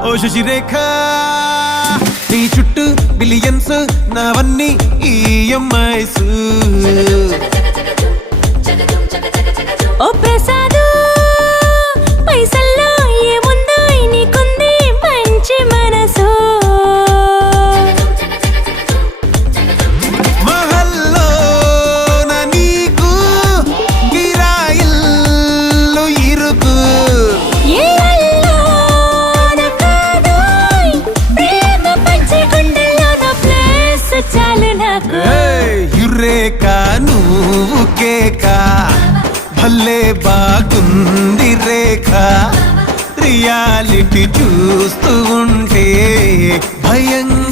ఓ శశిరేఖ నీ చుట్టూ బిలియన్స్ నావన్నీ ఈఎంఐస్ ఓ ప్రసాదు పైసల్లో ఏముందో నీకుంది మంచి మనసు మహల్లో నా నీకు గిరాయిల్లు ఇరుకు ఏళ్ళల్లో నా కాదోయ్ ప్రేమ పంచే గుండెల్లో నా ప్లేస్ చాలు నాకు యురేక నువ్వు కేక భలే బాగుంది రేఖ రియాలిటీ చూస్తూ ఉంటే భయంగా